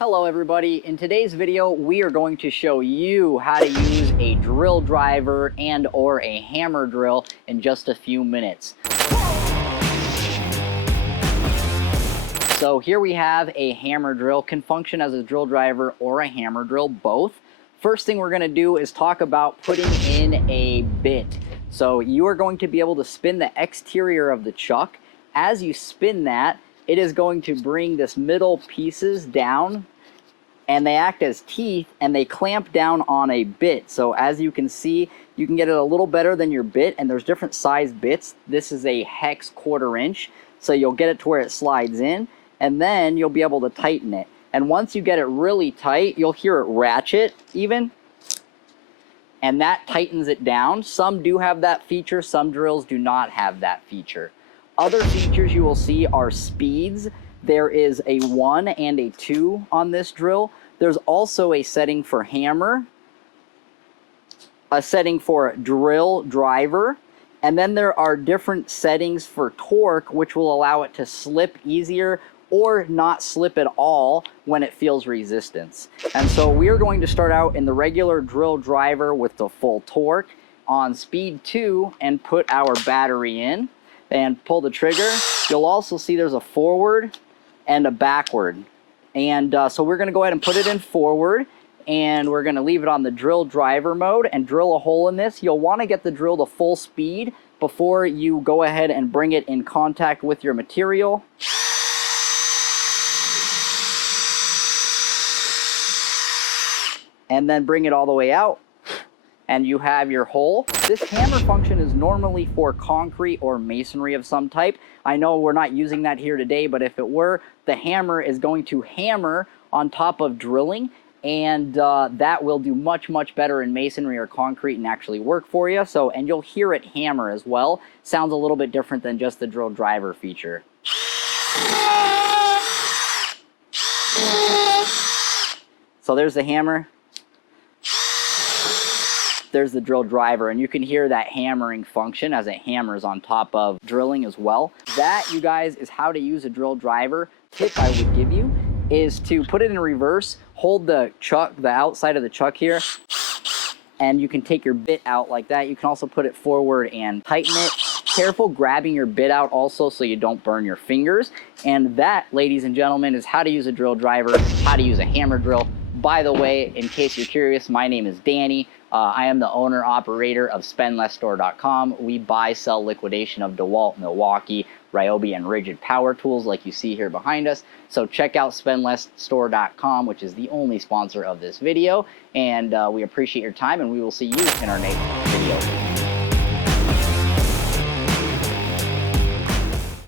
Hello everybody, in today's video we are going to show you how to use a drill driver and or a hammer drill in just a few minutes. So here we have a hammer drill, can function as a drill driver or a hammer drill, both. First thing we're going to do is talk about putting in a bit. So you are going to be able to spin the exterior of the chuck. As you spin that, it is going to bring this middle pieces down, and they act as teeth and they clamp down on a bit. So as you can see, you can get it a little better than your bit, and there's different size bits. This is a hex 1/4 inch, so you'll get it to where it slides in, and then you'll be able to tighten it. And once you get it really tight, you'll hear it ratchet even, and that tightens it down. Some do have that feature, some drills do not have that feature. Other features you will see are speeds. There is a 1 and a 2 on this drill. There's also a setting for hammer, a setting for drill driver, and then there are different settings for torque, which will allow it to slip easier or not slip at all when it feels resistance. And so we are going to start out in the regular drill driver with the full torque on speed 2 and put our battery in and pull the trigger. You'll also see there's a forward and a backward. And so we're gonna go ahead and put it in forward, and we're gonna leave it on the drill driver mode and drill a hole in this. You'll wanna get the drill to full speed before you go ahead and bring it in contact with your material. And then bring it all the way out, and you have your hole. This hammer function is normally for concrete or masonry of some type. I know we're not using that here today, but if it were, the hammer is going to hammer on top of drilling, and that will do much better in masonry or concrete and actually work for you. So, and you'll hear it hammer as well. Sounds a little bit different than just the drill driver feature. So there's the hammer. There's the drill driver, and you can hear that hammering function as it hammers on top of drilling as well. That, you guys, is how to use a drill driver. Tip I would give you is to put it in reverse, hold the chuck, the outside of the chuck here, and you can take your bit out like that. You can also put it forward and tighten it. Careful grabbing your bit out also so you don't burn your fingers. And that, ladies and gentlemen, is how to use a drill driver, how to use a hammer drill. By the way, in case you're curious, my name is Danny. I am the owner-operator of SpendLessStore.com. We buy, sell liquidation of DeWalt, Milwaukee, Ryobi, and Rigid power tools like you see here behind us. So check out SpendLessStore.com, which is the only sponsor of this video. And we appreciate your time, and we will see you in our next video.